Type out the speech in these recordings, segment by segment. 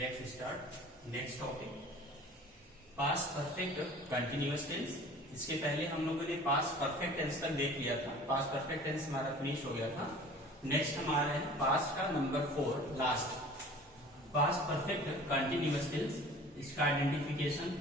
Let's start next topic past perfect continuous tense. इसके पहले हम लोगों ने पास्ट परफेक्ट टेंस तक देख लिया था। पास्ट परफेक्ट टेंस हमारा फिनिश हो गया था। नेक्स्ट हमारा है पास्ट का number 4 last past perfect continuous tense. इसका आइडेंटिफिकेशन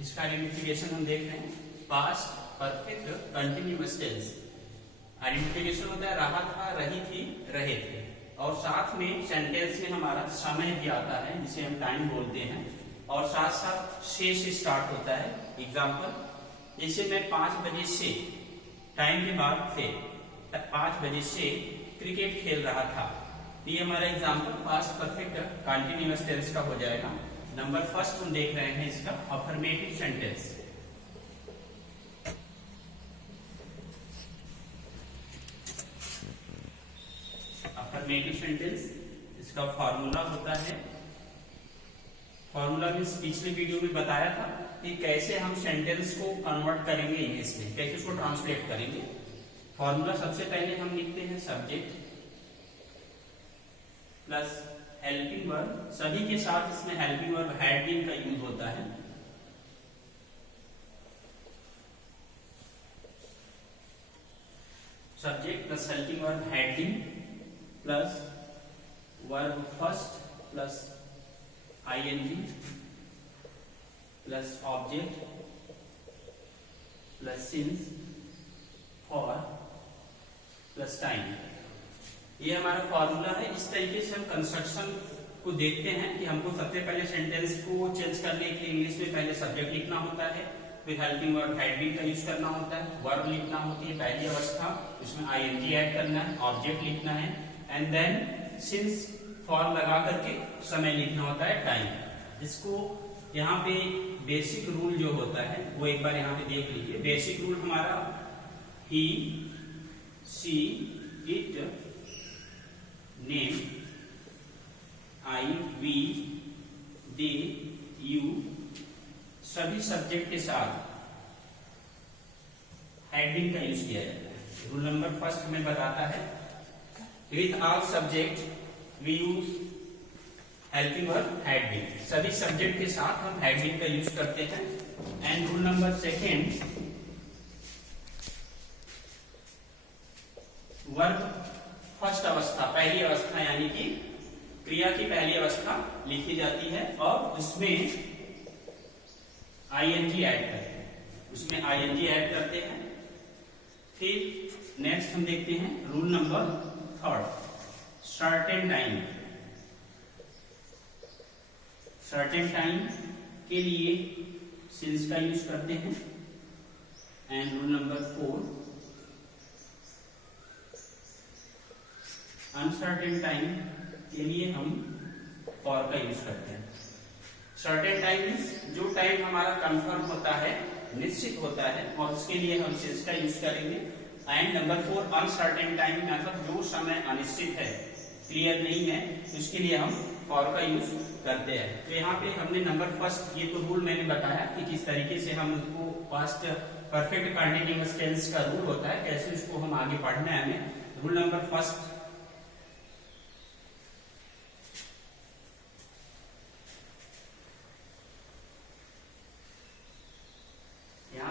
इसका आइडेंटिफिकेशन हम देख रहे हैं। Past perfect continuous tense identification होता है रहा था, रही थी, रहे थे, और साथ में सेंटेंस में हमारा समय भी आता है जिसे हम टाइम बोलते हैं, और साथ साथ से स्टार्ट होता है। एग्जाम्पल जैसे मैं 5 बजे से टाइम के बाद थे 5 बजे से क्रिकेट खेल रहा था। तो ये हमारा example past perfect continuous tense का हो जाएगा। नंबर फर्स्ट हम देख रहे हैं इसका अफर्मेटिव सेंटेंस। अफर्मेटिव सेंटेंस इसका फॉर्मूला होता है। फॉर्मूला में पिछले वीडियो में बताया था कि कैसे हम सेंटेंस को कन्वर्ट करेंगे इंग्लिश में, कैसे उसको ट्रांसलेट करेंगे। फॉर्मूला सबसे पहले हम लिखते हैं सब्जेक्ट प्लस हेल्पिंग वर्ब। सभी के साथ इसमें हेल्पिंग वर्ब हैड बीन का यूज होता है। Subject plus helping verb had been plus verb first plus ING plus object plus since for plus time. ये हमारा फॉर्मूला है। इस तरीके से हम कंस्ट्रक्शन को देखते हैं कि हमको सबसे पहले सेंटेंस को चेंज करने के लिए इंग्लिश में पहले सब्जेक्ट लिखना होता है, फिर हेल्पिंग वर्ब हैड बीन का यूज करना होता है, वर्ब लिखना होती है पहली अवस्था, उसमें आईएनजी ऐड करना है, ऑब्जेक्ट लिखना है, एंड देन सिंस फॉर लगा करके समय लिखना होता है टाइम। इसको यहाँ पे बेसिक रूल जो होता है वो एक बार यहाँ पे देख लीजिए। बेसिक रूल हमारा he, she, it, name, I, we, they, you, सभी सब्जेक्ट के साथ हेडिंग का यूज किया जाता है। रूल नंबर फर्स्ट हमें बताता है with all subject we use helping verb had been. सभी सब्जेक्ट के साथ हम हैड बीन का यूज करते हैं। And rule number second verb first अवस्था, पहली अवस्था यानी कि क्रिया की पहली अवस्था लिखी जाती है और उसमें आईएनजी ऐड करते हैं, उसमें आईएनजी ऐड करते हैं। फिर नेक्स्ट हम देखते हैं rule number third certain time. Certain time के लिए सिंस का यूज करते हैं। And rule number 4 uncertain time के लिए हम फॉर का यूज करते हैं। सर्टेन टाइम मींस जो टाइम हमारा कंफर्म होता है, निश्चित होता है, और उसके लिए हम सिंस का यूज करेंगे। एंड नंबर 4 अनसर्टेन टाइम मतलब जो समय अनिश्चित है, क्लियर नहीं है, उसके लिए हम फॉर का यूज करते हैं। तो यहाँ पे हमने नंबर फर्स्ट ये तो रूल मैंने बताया कि किस तरीके से हम उसको पास्ट परफेक्ट कंटिन्यूअस टेंस का रूल होता है, कैसे उसको हम आगे पढ़ना है हमें। रूल नंबर फर्स्ट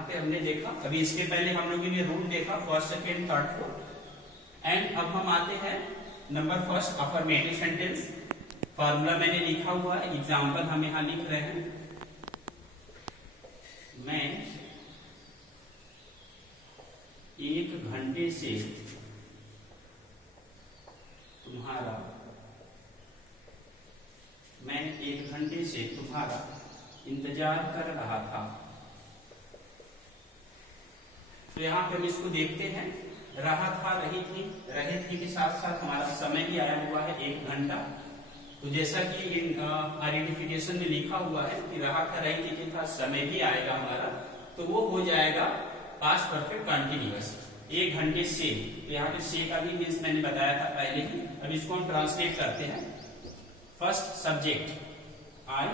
हमने देखा, अभी इसके पहले हम लोगों ने रूल देखा first, second, third, fourth. And अब हम आते हैं number first affirmative sentence. Formula मैंने लिखा हुआ है, एग्जाम्पल हम यहां लिख रहे हैं। मैं 1 घंटे से तुम्हारा, मैं 1 घंटे से तुम्हारा इंतजार कर रहा था। तो यहाँ पे हम इसको देखते हैं, रहा था, रही थी, रहे थी के साथ साथ हमारा समय भी आया हुआ है 1 घंटा। तो जैसा कि इन आइडेंटिफिकेशन में लिखा हुआ है कि रहा था, रही थी कि था, समय भी आएगा हमारा, तो वो हो जाएगा पास्ट परफेक्ट कंटिन्यूअस। 1 घंटे से, तो यहाँ पे से का भी मीन्स मैंने बताया था पहले ही। अब इसको हम ट्रांसलेट करते हैं। First subject I,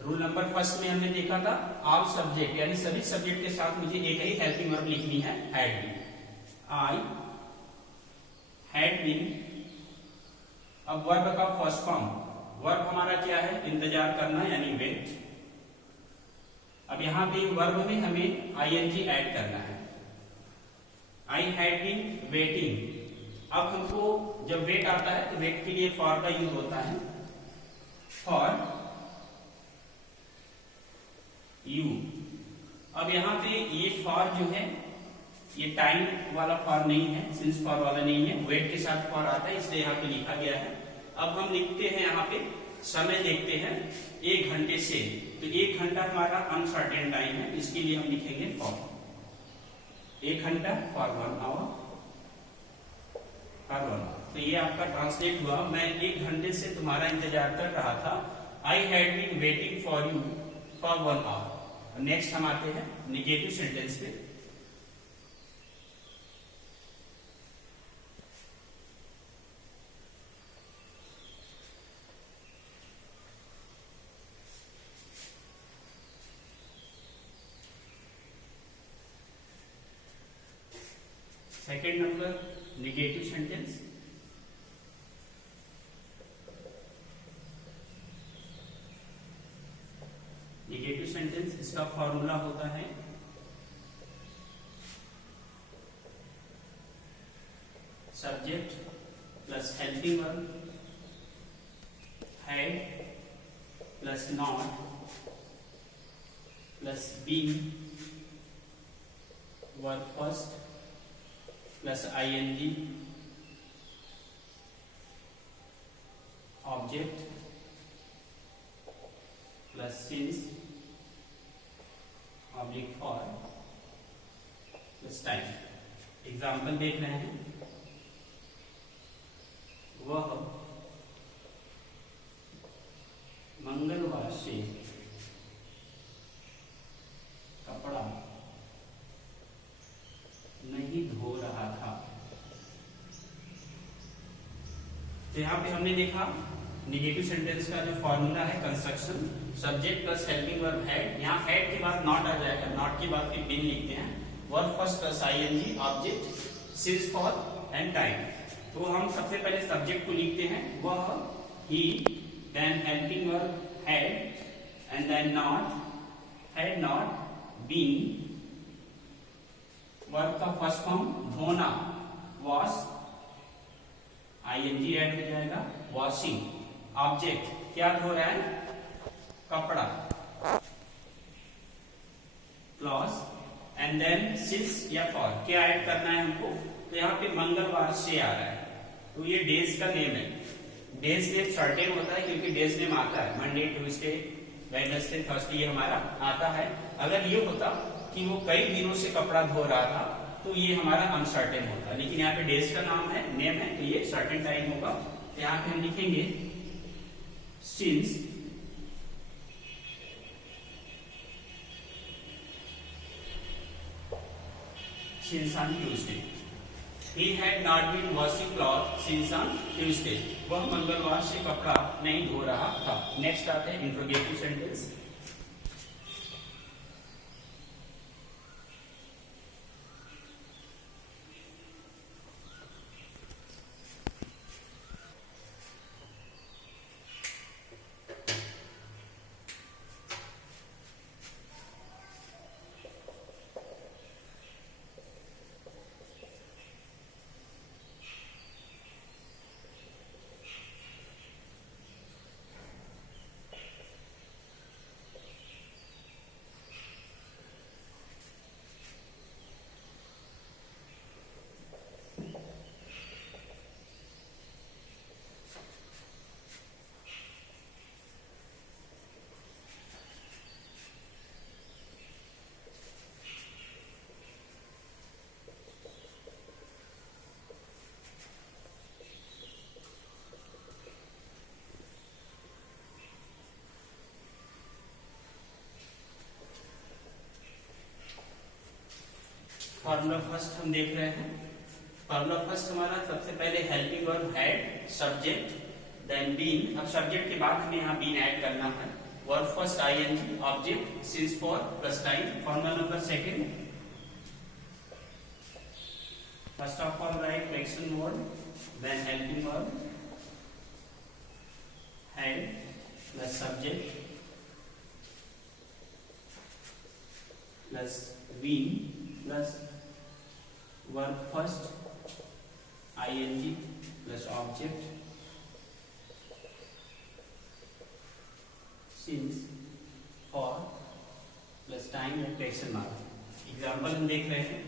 rule number first में हमने देखा था ऑल सब्जेक्ट, यानी सभी सब्जेक्ट के साथ मुझे एक ही हेल्पिंग वर्ब लिखनी है, had been. I had been. अब वर्ब का फर्स्ट फॉर्म, वर्ब हमारा क्या है, इंतजार करना यानी वेट। अब यहां पे वर्ब में हमें आईएनजी ऐड करना है। I had been waiting. अब हमको जब वेट आता है तो वेट के लिए फॉर का यूज होता है, फॉर यू। अब यहां पे ये फॉर जो है ये टाइम वाला फॉर नहीं है, सिंस फॉर वाला नहीं है, वेट के साथ फॉर आता है, इसलिए यहाँ पे लिखा गया है। अब हम लिखते हैं यहाँ पे समय, देखते हैं 1 घंटे से, तो 1 घंटा हमारा अनसर्टेन टाइम है, इसके लिए हम लिखेंगे फॉर 1 घंटा, फॉर 1 आवर, फॉर 1। तो ये आपका ट्रांसलेट हुआ, मैं 1 घंटे से तुम्हारा इंतजार कर रहा था। I had been waiting for you for 1 hour. Next हम आते हैं निगेटिव सेंटेंस पे। Second number negative sentence. Negative sentence, इसका फॉर्मूला होता है subject plus helping verb, had plus not plus been, verb first plus ING, object plus since, object for plus time. Example देख रहे हैं, वह मंगलवार से कपड़ा नहीं धो रहा था। तो यहां पे हमने देखा निगेटिव सेंटेंस का जो फॉर्मूला है, construction subject plus helping verb had, यहाँ हैड के बाद नॉट आ जाएगा, नॉट के बाद फिर बीन लिखते हैं, verb first plus ING, object, since, for and time. तो हम सबसे पहले सब्जेक्ट को लिखते हैं, वह, he, then helping verb had, and then not, had not been, verb का फर्स्ट फॉर्म धोना, वॉश, आईएनजी ऐड हो जाएगा, वॉशिंग, ऑब्जेक्ट क्या धो रहा है, कपड़ा, क्लॉज, एंड देन सिंस या फॉर क्या ऐड करना है हमको, तो यहाँ पे मंगलवार से आ रहा है, तो ये डेज का नेम है। डेज नेम सर्टेन होता है क्योंकि डेज नेम आता है मंडे, ट्यूसडे, वेडनेसडे, थर्सडे, ये हमारा आता है। अगर ये होता कि वो कई दिनों से कपड़ा धो रहा था तो ये हमारा अनसर्टेन होता, लेकिन यहाँ पे डेज का नाम है, नेम है, तो ये सर्टेन टाइम होगा। तो यहाँ पे हम लिखेंगे since on Tuesday, he had not been washing cloth since on Tuesday, वह मंगलवार से कपड़ा नहीं धो रहा था। नेक्स्ट आते हैं इंट्रोगेटिव सेंटेंस। फॉर्मूला फर्स्ट हम देख रहे हैं। फॉर्मूला फर्स्ट हमारा सबसे पहले helping verb had, subject, then been. अब सब्जेक्ट के बाद हमें यहाँ बीन ऐड करना है। Verb first ING, object since for plus time. Formula number second, first of all write question word, then helping verb had plus subject plus been plus verb first ING plus object since for plus time and question mark. Example हम देख रहे हैं।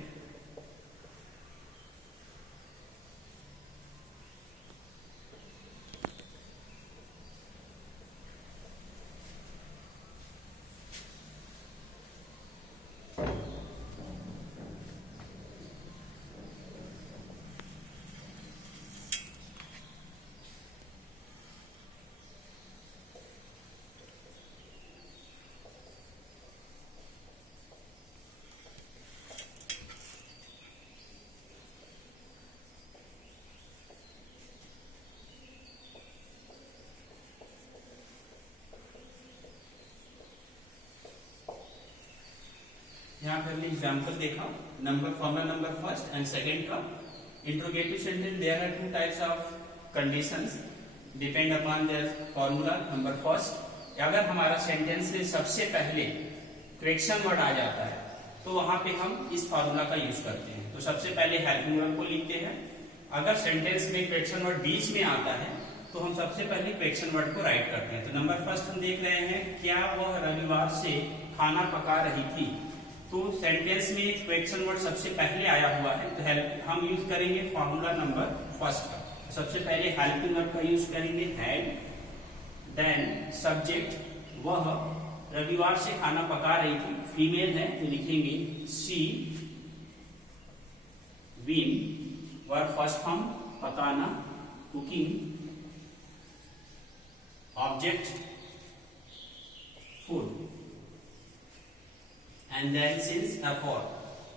यहाँ पर हमने example देखा। Number formula number first and second का interrogative sentence, there are two types of conditions depend upon their formula number first. अगर हमारा सेंटेंस में सबसे पहले क्वेश्चन वर्ड आ जाता है तो वहां पे हम इस फॉर्मूला का यूज करते हैं। तो सबसे पहले हेल्पिंग वर्ब को लिखते हैं। अगर सेंटेंस में क्वेश्चन वर्ड बीच में आता है तो हम सबसे पहले क्वेश्चन वर्ड को राइट करते हैं। तो नंबर फर्स्ट हम देख रहे हैं, क्या वह रविवार से खाना पका रही थी। तो सेंटेंस में क्वेश्चन वर्ड सबसे पहले आया हुआ है तो हेल्प हम यूज करेंगे फॉर्मूला नंबर फर्स्ट का। सबसे पहले हेल्पिंग वर्ब का यूज करेंगे हैड, देन सब्जेक्ट वह रविवार से खाना पका रही थी, फीमेल है तो लिखेंगे she, been verb first form पकाना cooking, object food and then since for.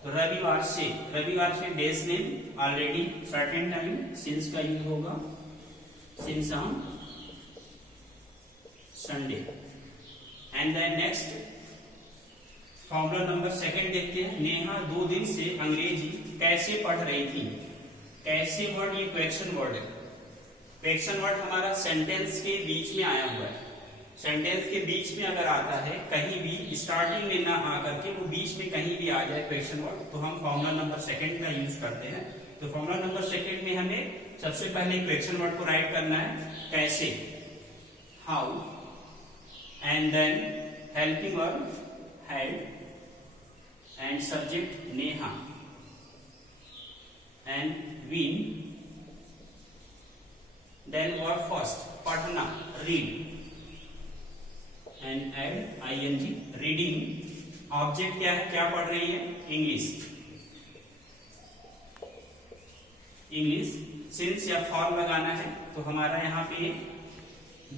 तो रविवार से days name already certain time since का यूज होगा, since on Sunday. And then next formula number second देखते हैं। नेहा 2 दिन से अंग्रेजी कैसे पढ़ रही थी। कैसे वर्ड ये क्वेश्चन वर्ड है। क्वेश्चन वर्ड हमारा सेंटेंस के बीच में आया हुआ है। सेंटेंस के बीच में अगर आता है, कहीं भी स्टार्टिंग में ना आकर के वो बीच में कहीं भी आ जाए क्वेश्चन वर्ड, तो हम फॉर्मूला नंबर सेकंड का यूज करते हैं। तो फॉर्मूला नंबर सेकंड में हमें सबसे पहले क्वेश्चन वर्ड को राइट करना है, कैसे, how, and then helping verb had and subject Neha and been, then verb first पढ़ना read and add ING reading. Object क्या है, क्या पढ़ रही है, इंग्लिश। सिंस या फॉर लगाना है तो हमारा यहाँ पे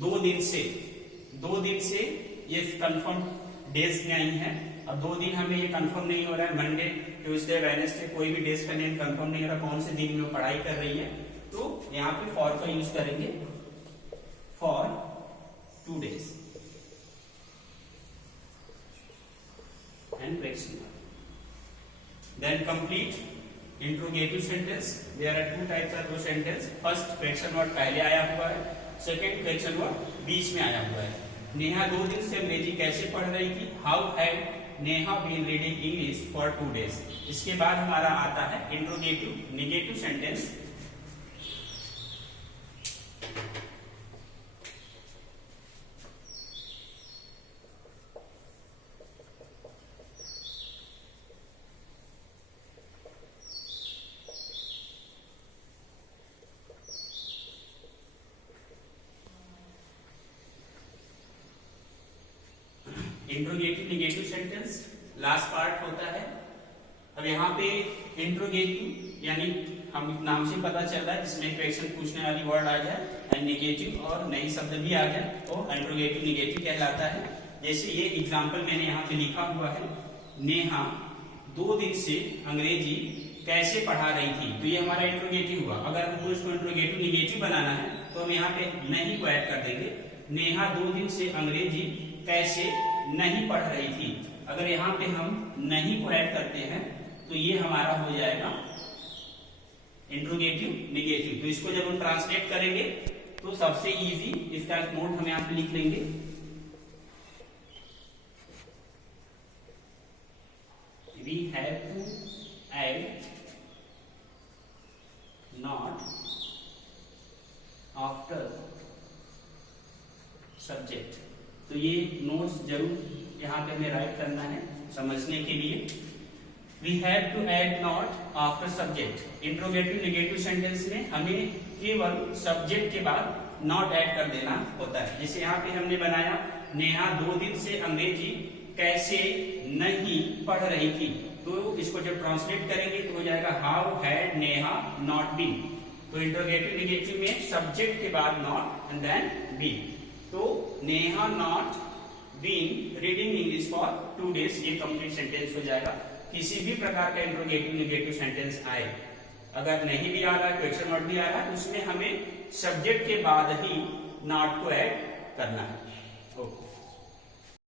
2 दिन से ये कंफर्म डेज में आई है। अब 2 दिन हमें ये कंफर्म नहीं हो रहा है, मंडे ट्यूसडे वेडनेसडे कोई भी डेज का नेम कंफर्म नहीं हो रहा कौन से दिन में वो पढ़ाई कर रही है। तो यहाँ पे फॉर का यूज करेंगे, for 2 days and question mark. Then complete interrogative sentence. There are 2 types of those sentence. First question word पहले आया हुआ है, second question word बीच में आया हुआ है। नेहा 2 दिन से अंग्रेजी कैसे पढ़ रही थी। How had Neha been reading English for 2 days। इसके बाद हमारा आता है interrogative negative sentence। Interrogative negative sentence last part होता है। अब यहाँ पे इंट्रोगेटिव यानी हम नाम से पता चल रहा है जिसमें क्वेश्चन पूछने वाली वर्ड आ जाए एंड निगेटिव और नई शब्द भी आ जाए तो इंट्रोगेटिव निगेटिव कहलाता है। जैसे ये एग्जाम्पल मैंने यहाँ पे लिखा हुआ है, नेहा 2 दिन से अंग्रेजी कैसे पढ़ा रही थी। तो ये हमारा इंट्रोगेटिव हुआ। अगर हमको इसको इंट्रोगेटिव निगेटिव बनाना है तो हम यहाँ पे नहीं को ऐड कर देंगे। नेहा 2 दिन से अंग्रेजी कैसे नहीं पढ़ रही थी। अगर यहाँ पे हम नहीं को ऐड करते हैं तो ये हमारा हो जाएगा इंट्रोगेटिव निगेटिव। तो इसको जब हम ट्रांसलेट करेंगे तो सबसे इजी इसका एक नोट हम यहाँ पे लिख लेंगे। We have to add not after subject। तो ये नोट्स जरूर यहाँ पे हमें राइट करना है समझने के लिए। We have to add not after subject। Interrogative negative sentence में हमें केवल सब्जेक्ट के बाद नॉट ऐड कर देना होता है। जैसे यहाँ पे हमने बनाया नेहा 2 दिन से अंग्रेजी कैसे नहीं पढ़ रही थी। तो इसको जब ट्रांसलेट करेंगे तो हो जाएगा how had Neha not been. तो इंट्रोगेटिव निगेटिव में सब्जेक्ट के बाद नॉट एंड देन बीन। तो Neha not been reading English for 2 days, ये कंप्लीट सेंटेंस हो जाएगा। किसी भी प्रकार का इंट्रोगेटिव निगेटिव सेंटेंस आए, अगर नहीं भी आ रहा है, क्वेश्चन वर्ड भी आ रहा है, तो उसमें हमें सब्जेक्ट के बाद ही नॉट को ऐड करना है।